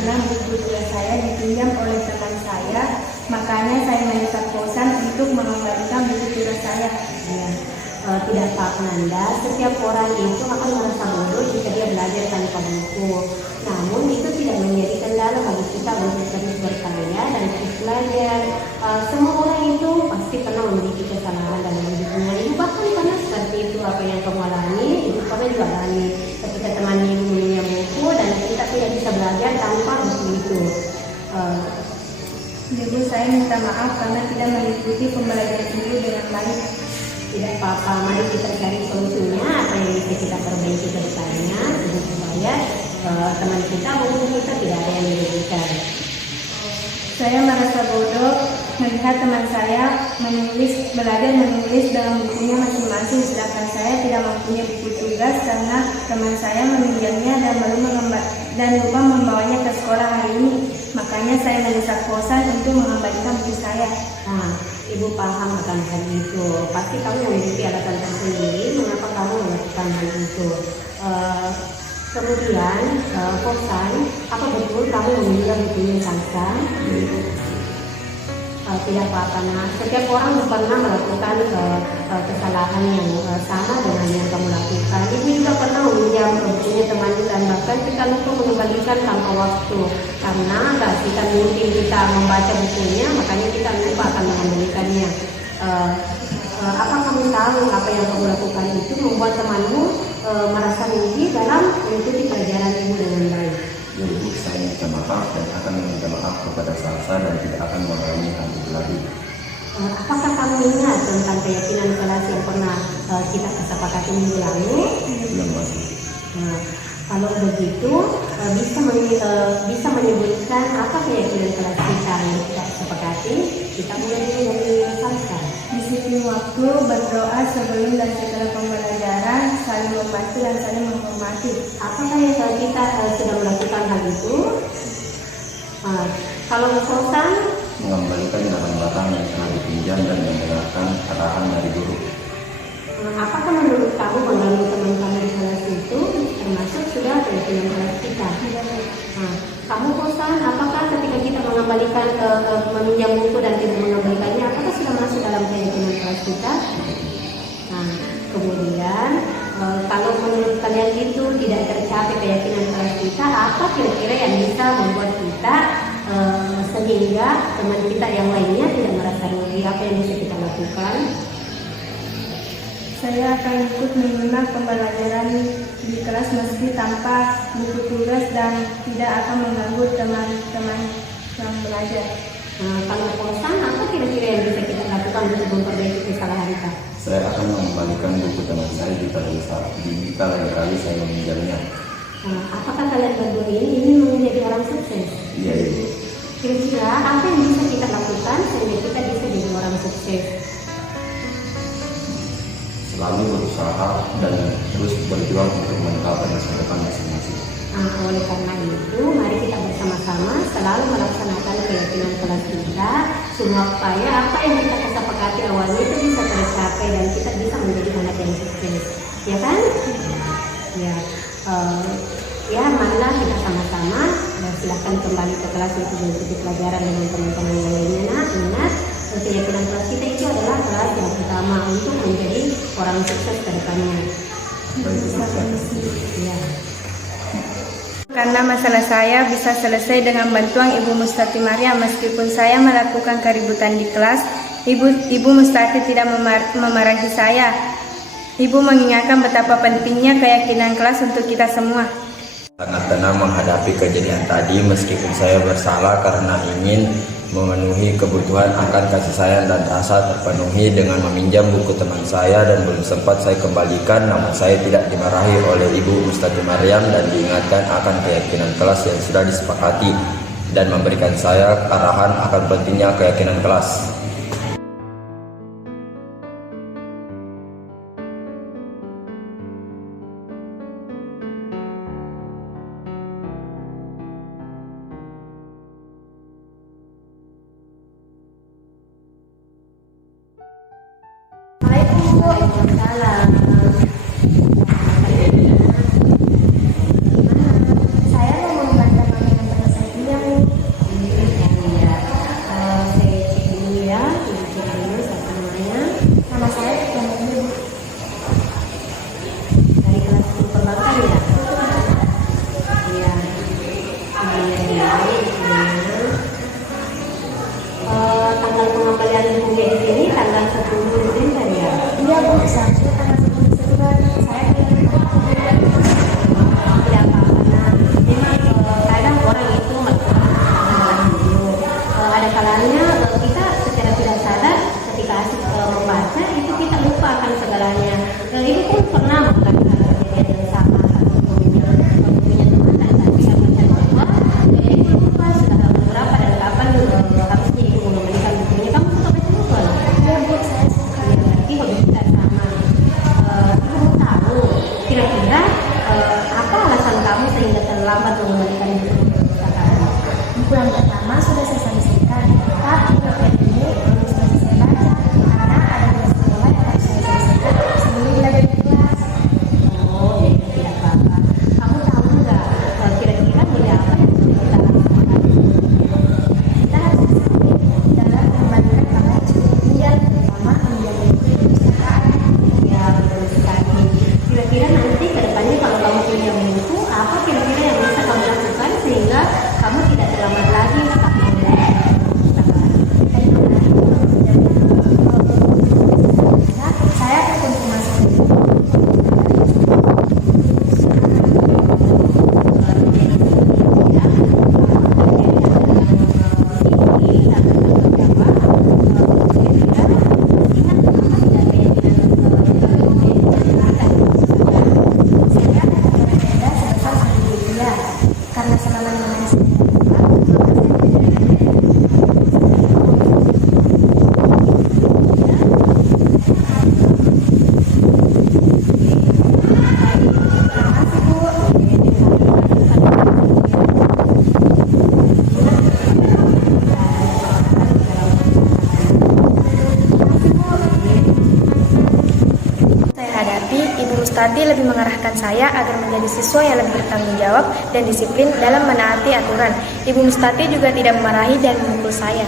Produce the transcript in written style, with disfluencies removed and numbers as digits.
karena buku tugas saya dipinjam oleh teman saya, makanya saya mendesak kosan untuk mengembalikan buku tugas saya. Ya, tidak Pak Nanda, setiap orang itu akan merasa bodoh jika dia belajar tanpa buku. Namun itu tidak menjadi kendala bagi kita untuk terus berkarya dan terus belajar. Semua orang itu pasti pernah memiliki kesalahan dalam hidupnya. Ibu bahkan pernah seperti itu, apa yang kamu alami, ibu pernah juga alami. Ketika teman ibu punya buku dan kita tidak bisa belajar tanpa buku itu. Ibu, saya minta maaf karena tidak mengikuti pembelajaran ibu dengan baik. Tidak apa-apa, mari kita cari solusinya, apa yang bisa kita perbaiki ke depannya supaya teman kita maupun kita tidak ada yang dirugikan. Saya merasa bodoh melihat teman saya belajar menulis dalam bukunya masing-masing, sedangkan saya tidak mempunyai buku tugas karena teman saya meminjamnya dan lupa membawanya ke sekolah hari ini. Makanya saya mendesak kosan untuk mengembalikan buku saya. Nah, Ibu paham akan hal itu. Pasti kamu memiliki alasan tersendiri mengapa kamu melakukan hal itu. Kemudian, kosan, apa betul kamu meminjam bukunya Sansa? Tidak apa-apa, nah, setiap orang pernah melakukan kesalahan yang sama dengan yang kamu lakukan. Ibu juga pernah meminjam bukunya teman dan bahkan kita lupa mengembalikan tanpa waktu karena kita mungkin kita membaca bukunya, makanya kita lupa akan mengembalikannya. Apa kamu tahu apa yang kamu lakukan itu membuat temanmu merasa rugi dalam mengikuti pelajaran ibu dengan baik? Ibu, saya minta maaf dan akan meminta maaf kepada Salsa dan tidak akan mengulangi hal itu lagi. Apakah kamu ingat tentang keyakinan kelas yang pernah kita kesepakati minggu lalu? Belum masih. Kalau begitu bisa menyebutkan apa keyakinan kelas kita yang kita sepakati? Kita mulai dulu dari Salsa. Disiplin waktu, berdoa sebelum dan setelah pembelajaran, saling membantu dan saling menghormati. Apakah yang kita sudah melakukan hal itu? Kalau kosan, Mengembalikan barang-barang yang telah dipinjam dan mendengarkan arahan dari guru. apakah menurut kamu mengganggu teman-teman di kelas itu termasuk sudah keyakinan kelas kita? Kamu kosan, apakah ketika kita mengembalikan meminjam buku dan tidak mengembalikannya, apakah sudah masuk dalam keyakinan kelas kita? Nah, kemudian kalau menurut kalian itu tidak tercapai keyakinan kelas kita, apa kira-kira yang bisa membuat kita sehingga teman kita yang lainnya tidak merasa rugi? Apa yang bisa kita lakukan? Saya akan ikut menyimak pembelajaran di kelas meski tanpa buku tugas dan tidak akan mengganggu teman-teman yang belajar. Kalau kosan, apa kira-kira yang bisa kita lakukan untuk memperbaiki kesalahan kita? Saya akan mengembalikan buku teman saya jika lain kali saya meminjamnya. Apakah kalian berdua ini ingin menjadi orang sukses? Iya, Ibu. Kira-kira apa yang bisa kita lakukan sehingga kita bisa jadi orang sukses? Selalu berusaha dan terus berjuang untuk meningkatkan masa depan masing-masing. Oleh karena itu, mari kita bersama-sama selalu melaksanakan keyakinan kelas kita, supaya apa yang kita kesepakati awalnya itu bisa tercapai dan kita bisa menjadi anak yang sukses, ya kan? Ya, marilah kita sama-sama dan silahkan kembali ke kelas untuk mengikuti pelajaran dengan teman-teman yang lainnya. Nah, ingat, keyakinan kelas kita itu adalah kelas yang utama untuk menjadi orang sukses ke depannya. Ya. Karena masalah saya bisa selesai dengan bantuan Ibu Mustati Maria. Meskipun saya melakukan keributan di kelas, Ibu Mustati tidak memarahi saya. Ibu mengingatkan betapa pentingnya keyakinan kelas untuk kita semua. Sangat tenang menghadapi kejadian tadi meskipun saya bersalah karena ingin memenuhi kebutuhan akan kasih sayang dan rasa terpenuhi dengan meminjam buku teman saya dan belum sempat saya kembalikan, namun saya tidak dimarahi oleh Ibu Mustati Maryam dan diingatkan akan keyakinan kelas yang sudah disepakati dan memberikan saya arahan akan pentingnya keyakinan kelas. Waalaikumsalam. Saya mau membaca materi Tidak apa-apa. Nah, memang kadang orang itu ada kalanya kita secara tidak sadar ketika asik membaca itu kita lupa akan segalanya. Ibu pun pernah melakukan kejadian yang sama punya teman dan tadi yang baca bahwa ibu lupa sudah berapa dan kapan harusnya ibu mengembalikan bukunya. Kamu suka baca buku? Ya Bu, saya suka. Ya, berarti hobi kita sama. Ibu mau tahu kira-kira apa alasan kamu sehingga terlambat mengembalikan buku perpustakaan? Buku yang pertama sudah saya selesaikan, tapi novel ini belum selesai saya baca karena ada tugas sekolah yang harus saya selesaikan sebelum belajar di kelas. Oh, ya, tidak apa-apa. Kamu tahu nggak kira-kira nilai apa yang sudah kita lakukan? Kita harus disiplin dalam mengembalikan apa yang sudah dipinjam, terutama menjaga buku di perpustakaan. Ya, betul sekali. Kira-kira nanti ke depannya kalau kamu punya buku, apa kira-kira yang bisa kamu lakukan sehingga kamu tidak terlambat lagi saat mengembalikan perpustakaan? Saya akan konfirmasi dulu. Saya akan dapat denda sebesar Rp1.000 karena selama 5 hari saya hadapi, Ibu Mustati lebih mengarahkan saya agar menjadi siswa yang lebih bertanggung jawab dan disiplin dalam menaati aturan. Ibu Mustati juga tidak memarahi dan memukul saya.